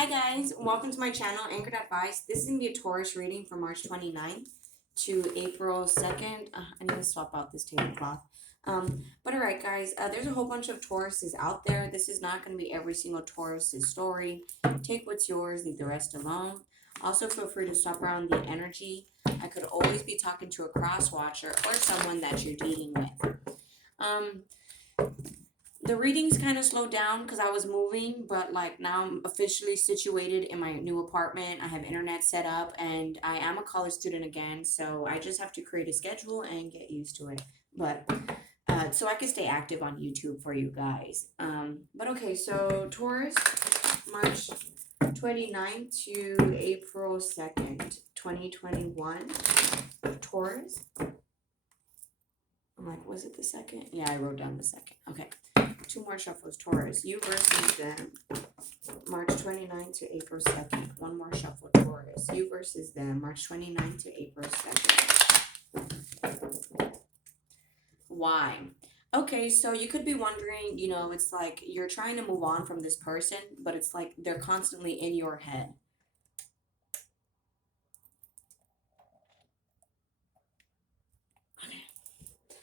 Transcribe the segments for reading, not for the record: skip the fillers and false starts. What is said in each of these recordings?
Hi guys, welcome to my channel, Anchored Advice. This is going to be a Taurus reading from March 29th to April 2nd. I need to swap out this tablecloth. But alright guys, there's a whole bunch of Tauruses out there. This is not going to be every single Taurus's story. Take what's yours, leave the rest alone. Also feel free to swap around the energy. I could always be talking to a cross watcher or someone that you're dealing with. The readings kind of slowed down because I was moving, but like now I'm officially situated in my new apartment. I have internet set up and I am a college student again, so I just have to create a schedule and get used to it. But so I can stay active on YouTube for you guys. But okay, so Taurus, March 29th to April 2nd, 2021. Taurus. I'm like, was it the second? Yeah, I wrote down the second. Okay. Two more shuffles. Taurus, you versus them. March 29th to April 2nd. One more shuffle. Taurus, you versus them. March 29th to April 2nd. Why? Okay, so you could be wondering, it's like you're trying to move on from this person, but it's like they're constantly in your head.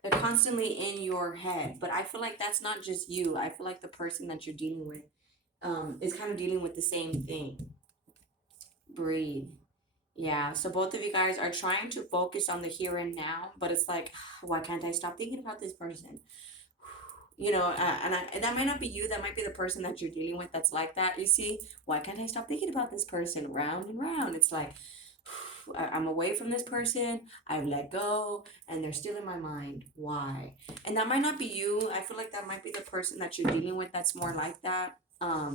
They're constantly in your head, but I feel like that's not just you. I feel like the person that you're dealing with is kind of dealing with the same thing. Breathe. Yeah, so both of you guys are trying to focus on the here and now, but it's like, why can't I stop thinking about this person? And that might not be you. That might be the person that you're dealing with that's like that. You see, why can't I stop thinking about this person? Round and round. It's like, I'm away from this person. I've let go, and they're still in my mind. Why? And that might not be you. I feel like that might be the person that you're dealing with that's more like that. I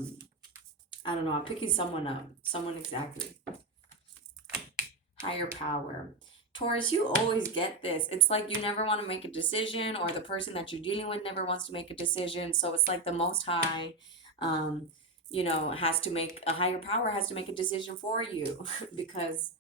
don't know. I'm picking someone up. Someone exactly. Higher power. Taurus, you always get this. It's like you never want to make a decision, or the person that you're dealing with never wants to make a decision. So it's like the Most High, has to make a higher power has to make a decision for you because,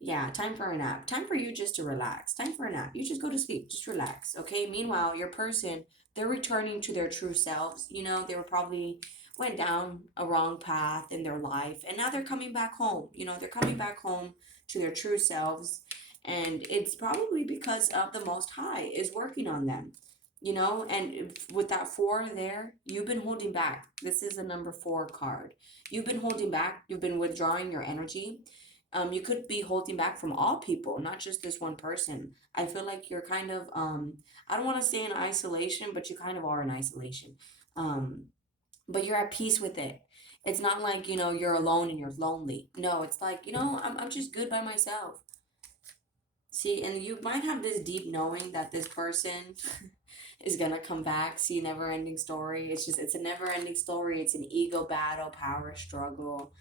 yeah, time for a nap. Time for you just to relax. Time for a nap. You just go to sleep. Just relax. Okay. Meanwhile, your person, they're returning to their true selves. They were probably went down a wrong path in their life and now they're coming back home. They're coming back home to their true selves. And it's probably because of the Most High is working on them. And with that four there, you've been holding back. This is a number 4 card. You've been holding back. You've been withdrawing your energy. You could be holding back from all people, not just this one person. I feel like you're kind of, I don't want to say in isolation, but you kind of are in isolation. But you're at peace with it. It's not like, you're alone and you're lonely. No, it's like, I'm just good by myself. See, and you might have this deep knowing that this person is gonna come back. See, never ending story. It's a never ending story. It's an ego battle, power struggle,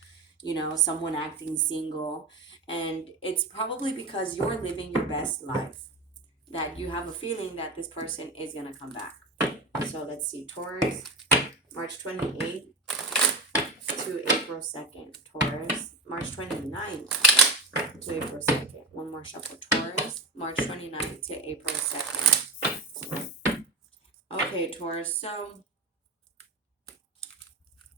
someone acting single. And it's probably because you're living your best life that you have a feeling that this person is gonna come back. So let's see, Taurus, March 28th to April 2nd. Taurus, March 29th to April 2nd. One more shuffle. Taurus, March 29th to April 2nd. Okay, Taurus, so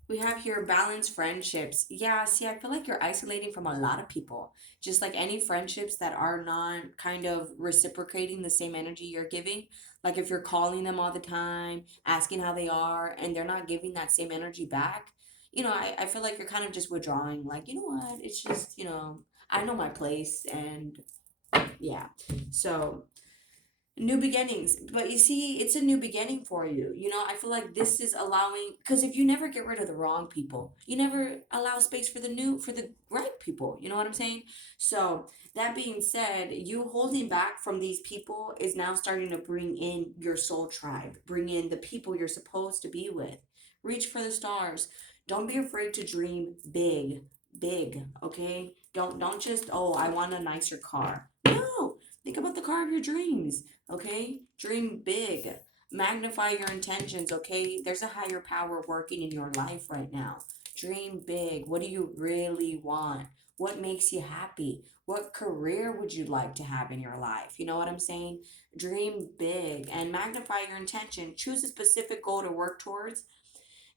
we have here balanced friendships. Yeah, see, I feel like you're isolating from a lot of people. Just like any friendships that are not kind of reciprocating the same energy you're giving. Like if you're calling them all the time, asking how they are, and they're not giving that same energy back, I feel like you're kind of just withdrawing. Like, you know what? It's just, I know my place. And yeah. So new beginnings, but you see, it's a new beginning for you. I feel like this is allowing, because if you never get rid of the wrong people, you never allow space for the right people. You know what I'm saying? So that being said, you holding back from these people is now starting to bring in your soul tribe, bring in the people you're supposed to be with. Reach for the stars. Don't be afraid to dream big. Okay, don't just, oh, I want a nicer car. No, think about the car of your dreams. Okay, dream big, magnify your intentions. Okay, there's a higher power working in your life right now. Dream big. What do you really want? What makes you happy? What career would you like to have in your life? You know what I'm saying? Dream big and magnify your intention. Choose a specific goal to work towards,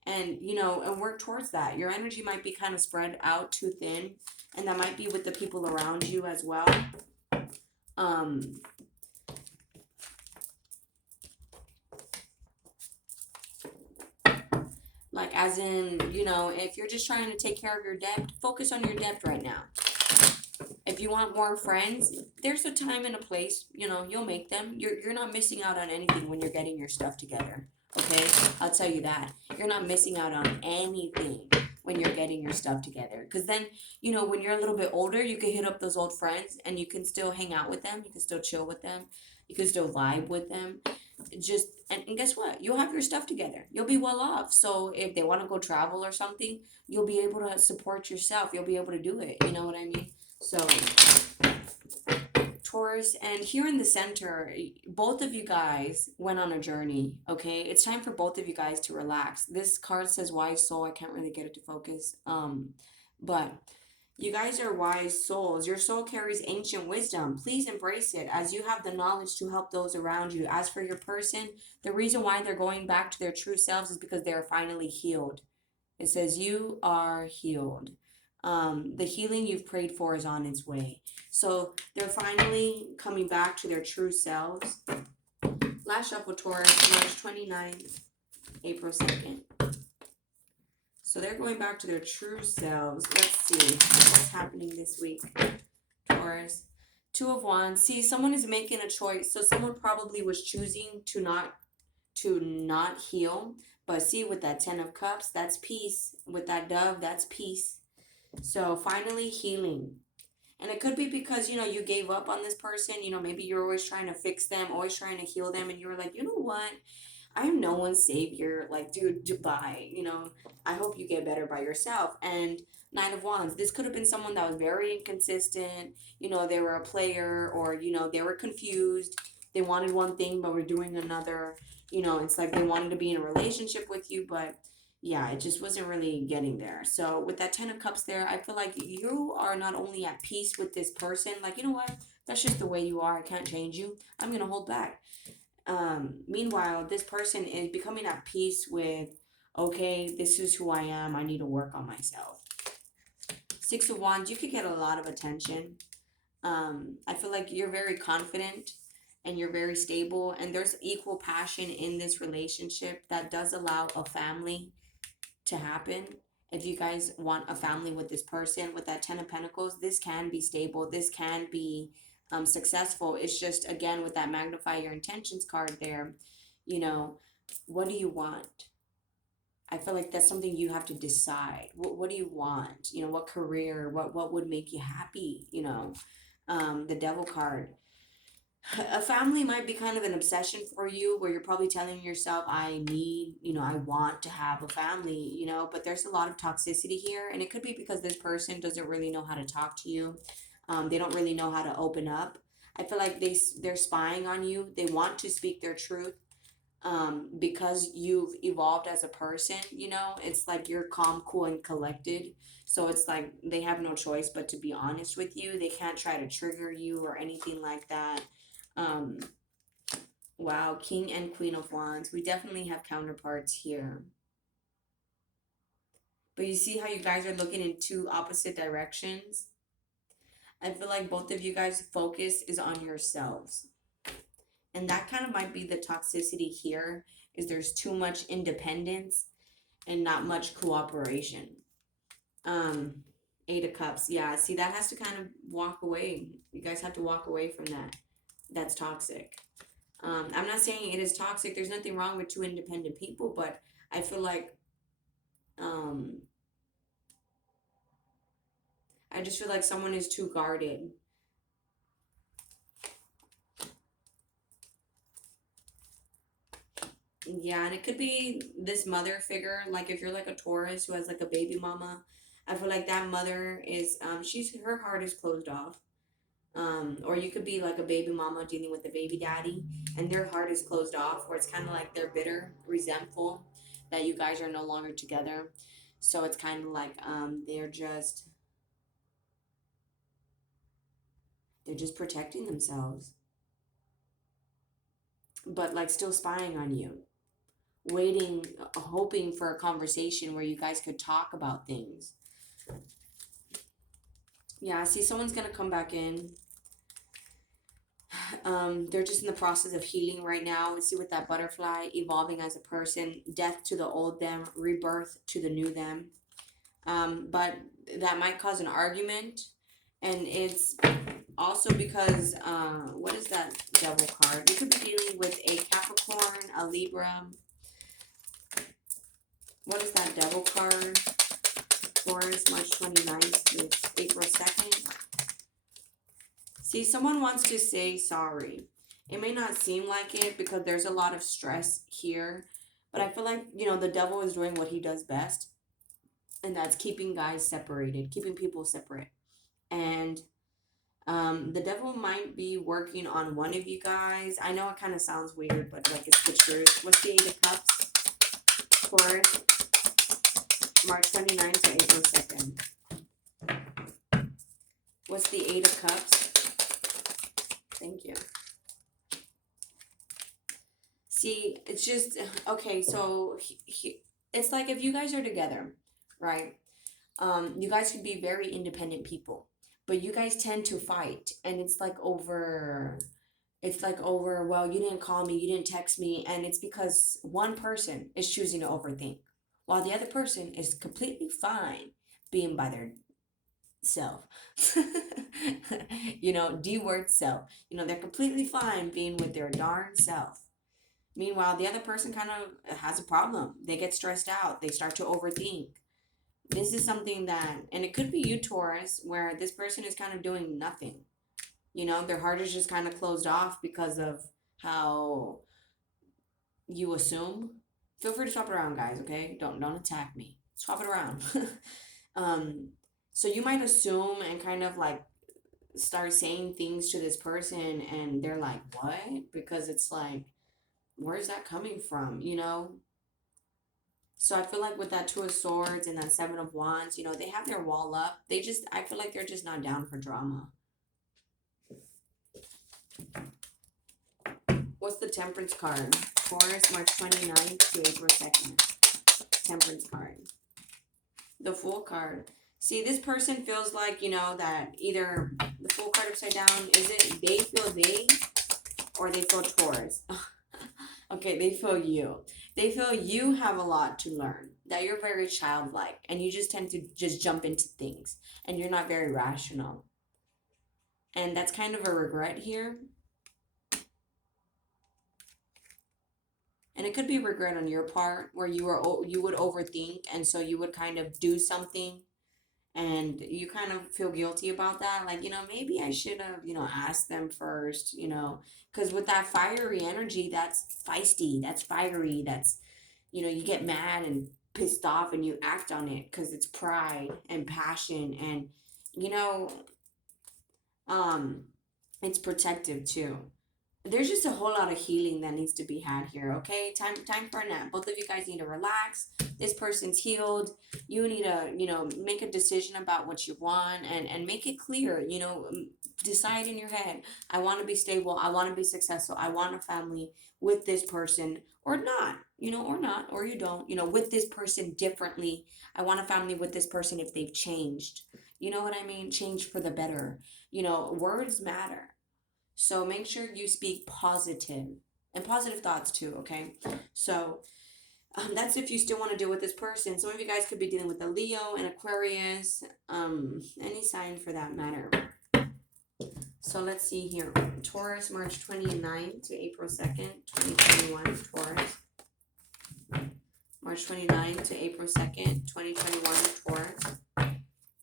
and and work towards that. Your energy might be kind of spread out too thin, and that might be with the people around you as well. um like, as in, if you're just trying to take care of your debt, focus on your debt right now. If you want more friends, there's a time and a place. You'll make them. You're not missing out on anything when you're getting your stuff together. Okay, I'll tell you that. You're not missing out on anything when you're getting your stuff together. Because then, when you're a little bit older, you can hit up those old friends and you can still hang out with them. You can still chill with them. You can still vibe with them. And guess what? You'll have your stuff together. You'll be well off. So if they want to go travel or something, you'll be able to support yourself. You'll be able to do it. You know what I mean? So, Taurus, and here in the center, both of you guys went on a journey, okay? It's time for both of you guys to relax. This card says wise soul. I can't really get it to focus. But you guys are wise souls. Your soul carries ancient wisdom. Please embrace it as you have the knowledge to help those around you. As for your person, the reason why they're going back to their true selves is because they are finally healed. It says you are healed. The healing you've prayed for is on its way. So they're finally coming back to their true selves. Last shuffle, Taurus, March 29th, April 2nd. So they're going back to their true selves. Let's see what's happening this week, Taurus. Two of Wands. See, someone is making a choice. So someone probably was choosing to not heal. But see, with that Ten of Cups, that's peace. With that Dove, that's peace. So finally healing. And it could be because, you gave up on this person. Maybe you're always trying to fix them, always trying to heal them. And you were like, you know what? I'm no one's savior. Like, dude, bye. I hope you get better by yourself. And Nine of Wands. This could have been someone that was very inconsistent. They were a player, or, they were confused. They wanted one thing, but were doing another. It's like they wanted to be in a relationship with you, but yeah, it just wasn't really getting there. So with that Ten of Cups there, I feel like you are not only at peace with this person, like, you know what? That's just the way you are. I can't change you. I'm going to hold back. Meanwhile, this person is becoming at peace with, okay, this is who I am. I need to work on myself. Six of Wands, you could get a lot of attention. I feel like you're very confident and you're very stable, and there's equal passion in this relationship that does allow a family to happen. If you guys want a family with this person, with that Ten of Pentacles, this can be stable. This can be successful. It's just, again, with that magnify your intentions card there, what do you want? I feel like that's something you have to decide. What do you want? What career? What would make you happy? The Devil card. A family might be kind of an obsession for you, where you're probably telling yourself, I want to have a family, but there's a lot of toxicity here. And it could be because this person doesn't really know how to talk to you. They don't really know how to open up. I feel like they're spying on you. They want to speak their truth. Because you've evolved as a person, it's like you're calm, cool, and collected. So it's like they have no choice but to be honest with you. They can't try to trigger you or anything like that. um wow, King and Queen of Wands, we definitely have counterparts here. But you see how you guys are looking in two opposite directions. I feel like both of you guys focus is on yourselves, and that kind of might be the toxicity here, is there's too much independence and not much cooperation. um Eight of Cups, yeah, see, that has to kind of walk away. You guys have to walk away from that. That's toxic. I'm not saying it is toxic. There's nothing wrong with two independent people, but I feel like um I just feel like someone is too guarded. Yeah, and it could be this mother figure. Like, if you're like a Taurus who has like a baby mama, I feel like that mother is she's, her heart is closed off. Or you could be like a baby mama dealing with a baby daddy, and their heart is closed off, where it's kind of like they're bitter, resentful that you guys are no longer together. So it's kind of like they're just protecting themselves, but like still spying on you. waiting, hoping for a conversation where you guys could talk about things. Yeah, I see someone's gonna come back in. They're just in the process of healing right now. Let's see with that butterfly, evolving as a person, death to the old them, rebirth to the new them. But that might cause an argument, and it's also because what is that devil card? You could be dealing with a Capricorn, a Libra. What is that devil card? Taurus, March 29th to April 2nd. See, someone wants to say sorry. It may not seem like it because there's a lot of stress here, but I feel like, you know, the devil is doing what he does best, and that's keeping guys separated, keeping people separate. And the devil might be working on one of you guys. I know it kind of sounds weird, but like it's the truth. What's the Eight of Cups? Taurus, March 29th to April 2nd. What's the Eight of Cups? Thank you. See, it's just, okay, so it's like if you guys are together, right? You guys could be very independent people, but you guys tend to fight, and it's like over, well, you didn't call me, you didn't text me, and it's because one person is choosing to overthink, while the other person is completely fine being by their self. You know, D word self. You know, they're completely fine being with their darn self. Meanwhile, the other person kind of has a problem. They get stressed out. They start to overthink. This is something that, and it could be you, Taurus, where this person is kind of doing nothing. You know, their heart is just kind of closed off because of how you assume. Feel free to swap it around, guys, okay? Don't attack me. Swap it around. So you might assume and kind of like start saying things to this person, and they're like, what? Because it's like, where's that coming from, you know? So I feel like with that Two of Swords and that Seven of Wands, you know, they have their wall up. I feel like they're just not down for drama. What's the Temperance card? Taurus, March 29th to April 2nd. Temperance card. The Fool card. See, this person feels like, you know, that either the Fool card upside down, is it they feel they, or they feel Taurus? Okay, they feel you. They feel you have a lot to learn, that you're very childlike, and you just tend to just jump into things, and you're not very rational. And that's kind of a regret here. And it could be regret on your part, where you would overthink, and so you would kind of do something, and you kind of feel guilty about that. Like, you know, maybe I should have, you know, asked them first, you know, because with that fiery energy, that's feisty, that's fiery, that's, you know, you get mad and pissed off and you act on it because it's pride and passion, and, you know, it's protective too. There's just a whole lot of healing that needs to be had here, okay? Time for a nap. Both of you guys need to relax. This person's healed. You need to, you know, make a decision about what you want, and make it clear, you know, decide in your head. I want to be stable. I want to be successful. I want a family with this person, or not, you know, or not, or you don't, you know, with this person differently. I want a family with this person if they've changed. You know what I mean? Change for the better. You know, words matter. So make sure you speak positive, and positive thoughts too, okay? So that's if you still want to deal with this person. Some of you guys could be dealing with a Leo, an Aquarius, any sign for that matter. So let's see here. Taurus, March 29th to April 2nd, 2021. Taurus. March 29th to April 2nd, 2021. Taurus.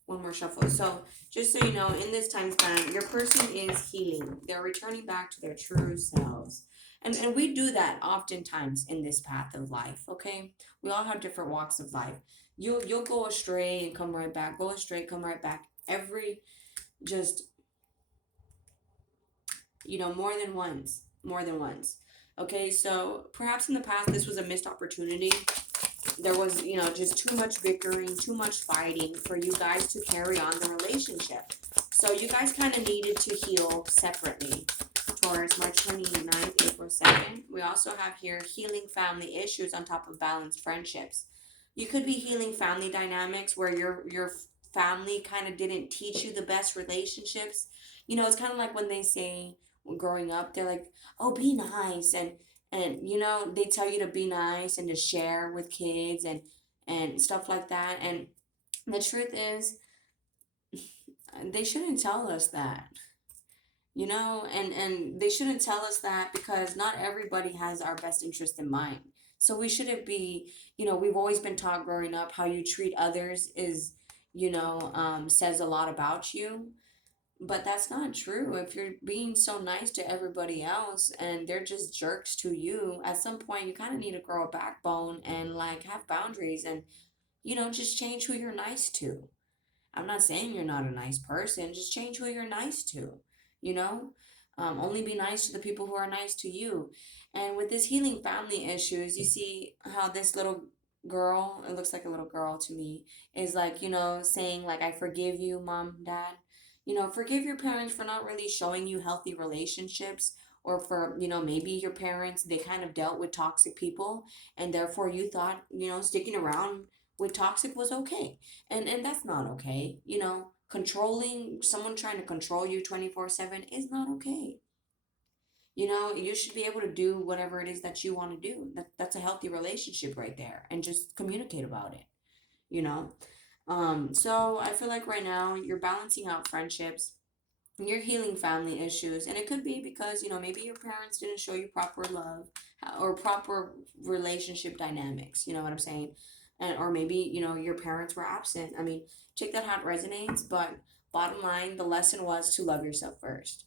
One more shuffle. So just so you know, in this time span, your person is healing. They're returning back to their true selves. And we do that oftentimes in this path of life, okay? We all have different walks of life. You'll go astray and come right back. Go astray, come right back. You know, more than once. More than once. Okay, so perhaps in the past this was a missed opportunity. There was, you know, just too much bickering, too much fighting for you guys to carry on the relationship. So you guys kind of needed to heal separately. Taurus, March 29th, April 2nd. We also have here healing family issues on top of balanced friendships. You could be healing family dynamics where your family kind of didn't teach you the best relationships. You know, it's kind of like when they say growing up, they're like, "Oh, be nice." And you know, they tell you to be nice and to share with kids and stuff like that. And the truth is, they shouldn't tell us that, you know, and they shouldn't tell us that because not everybody has our best interest in mind. So we shouldn't be, you know, we've always been taught growing up how you treat others is, says a lot about you. But that's not true. If you're being so nice to everybody else and they're just jerks to you, at some point you kind of need to grow a backbone and like have boundaries and, just change who you're nice to. I'm not saying you're not a nice person. Just change who you're nice to, you know? Only be nice to the people who are nice to you. And with this healing family issues, you see how this little girl, it looks like a little girl to me, is like, saying, like, I forgive you, mom, dad. Forgive your parents for not really showing you healthy relationships, or for, maybe your parents, they kind of dealt with toxic people, and therefore you thought, sticking around with toxic was okay, and that's not okay. Controlling someone, trying to control you 24/7 is not okay. You should be able to do whatever it is that you want to do. That's a healthy relationship right there, and just communicate about it. you know so I feel like right now you're balancing out friendships, you're healing family issues, and it could be because maybe your parents didn't show you proper love, or proper relationship dynamics, you know what I'm saying? And or maybe your parents were absent. I mean, take that how it resonates, but bottom line, the lesson was to love yourself first.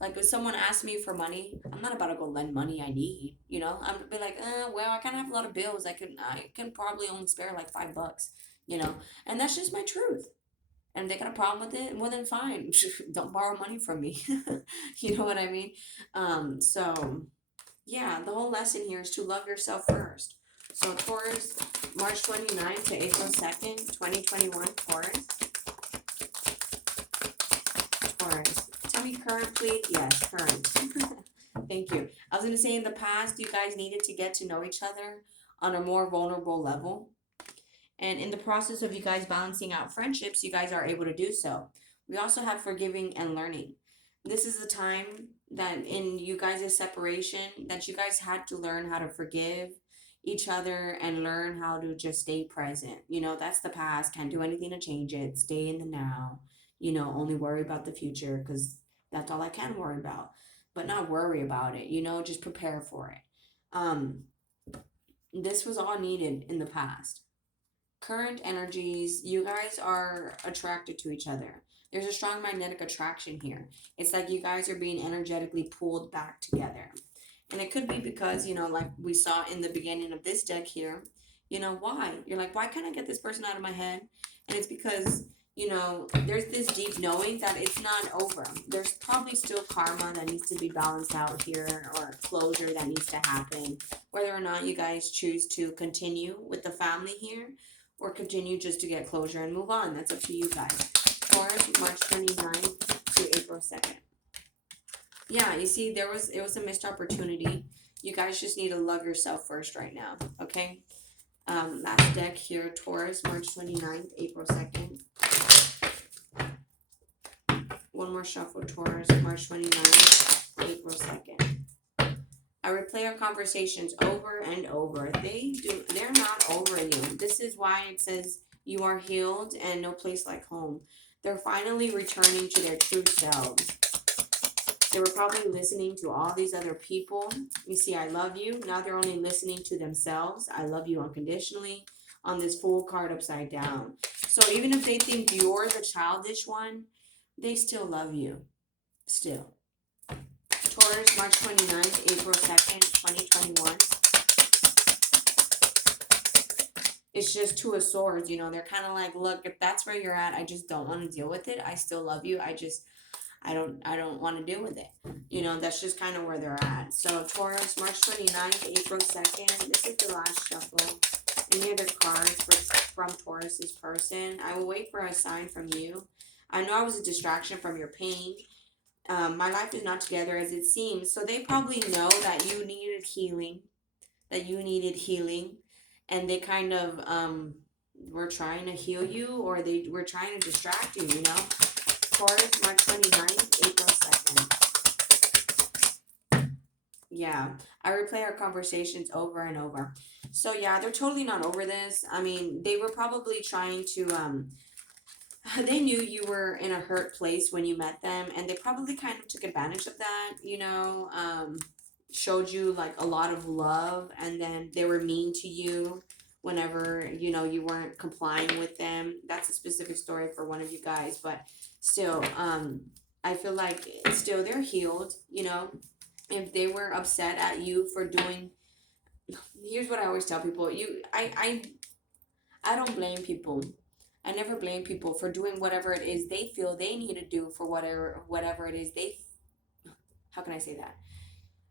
Like if someone asks me for money, I'm not about to go lend money I need. I'm gonna be like, well, I kind of have a lot of bills. I can probably only spare like $5. you know and that's just my truth. And they got a problem with it, well then fine. Don't borrow money from me. You know what I mean? So yeah, the whole lesson here is to love yourself first. So Taurus, March 29th to April 2nd, 2021, Taurus. Taurus. Tell me current, please. Yes, current. Thank you. I was going to say in the past, you guys needed to get to know each other on a more vulnerable level. And in the process of you guys balancing out friendships, you guys are able to do so. We also have forgiving and learning. This is the time that in you guys' separation that you guys had to learn how to forgive each other and learn how to just stay present. That's the past. Can't do anything to change it. Stay in the now. Only worry about the future because that's all I can worry about. But not worry about it. Just prepare for it. Um, this was all needed in the past. Current energies, you guys are attracted to each other. There's a strong magnetic attraction here. It's like you guys are being energetically pulled back together. And it could be because, like we saw in the beginning of this deck here, why? You're like, why can't I get this person out of my head? And it's because, there's this deep knowing that it's not over. There's probably still karma that needs to be balanced out here, or closure that needs to happen. Whether or not you guys choose to continue with the family here, or continue just to get closure and move on. That's up to you guys. Taurus, March 29th to April 2nd. Yeah, you see, it was a missed opportunity. You guys just need to love yourself first right now, okay? Last deck here, Taurus, March 29th, April 2nd. One more shuffle, Taurus, March 29th, April 2nd. I replay our conversations over and over. They're not over you. This is why it says you are healed and no place like home. They're finally returning to their true selves. They were probably listening to all these other people. You see, I love you. Now they're only listening to themselves. I love you unconditionally, on this Fool card upside down. So even if they think you're the childish one, they still love you. Still. Taurus, March 29th, April 2nd, 2021. It's just Two of Swords, they're kind of like, look, if that's where you're at, I just don't want to deal with it. I still love you. I don't want to deal with it. That's just kind of where they're at. So Taurus, March 29th, April 2nd. This is the last shuffle. Any other cards from Taurus's person? I will wait for a sign from you. I know I was a distraction from your pain. My life is not together as it seems. So they probably know that you needed healing, and they kind of were trying to heal you, or they were trying to distract you, you know? Taurus, March 29th, April 2nd. Yeah, I replay our conversations over and over. So yeah, they're totally not over this. I mean, they were probably trying to they knew you were in a hurt place when you met them, and they probably kind of took advantage of that, you know, showed you like a lot of love, and then they were mean to you whenever, you know, you weren't complying with them. That's a specific story for one of you guys, but still, I feel like still they're healed, you know. If they were upset at you for doing, here's what I always tell people, I don't blame people. I never blame people for doing whatever it is they feel they need to do for whatever it is they, how can I say that?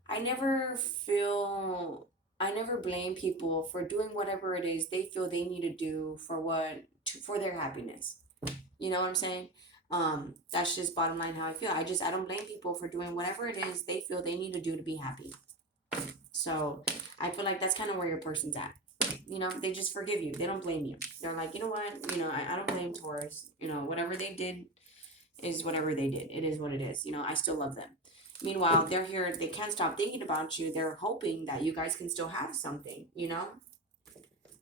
I never feel I never blame people for doing whatever it is they feel they need to do for for their happiness. You know what I'm saying? That's just bottom line how I feel. I don't blame people for doing whatever it is they feel they need to do to be happy. So I feel like that's kind of where your person's at. You know, they just forgive you. They don't blame you. They're like, you know what? You know, I don't blame Taurus. You know, whatever they did is whatever they did. It is what it is. You know, I still love them. Meanwhile, they're here. They can't stop thinking about you. They're hoping that you guys can still have something, you know?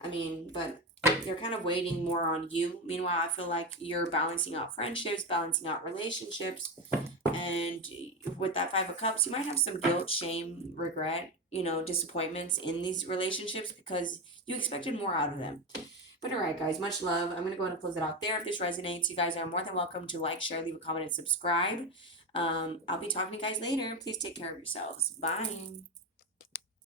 I mean, but they're kind of waiting more on you. Meanwhile, I feel like you're balancing out friendships, balancing out relationships, and with that Five of Cups, you might have some guilt, shame, regret, you know, disappointments in these relationships because you expected more out of them. But all right, guys, much love. I'm going to go ahead and close it out there. If this resonates, you guys are more than welcome to like, share, leave a comment, and subscribe. I'll be talking to you guys later. Please take care of yourselves. Bye.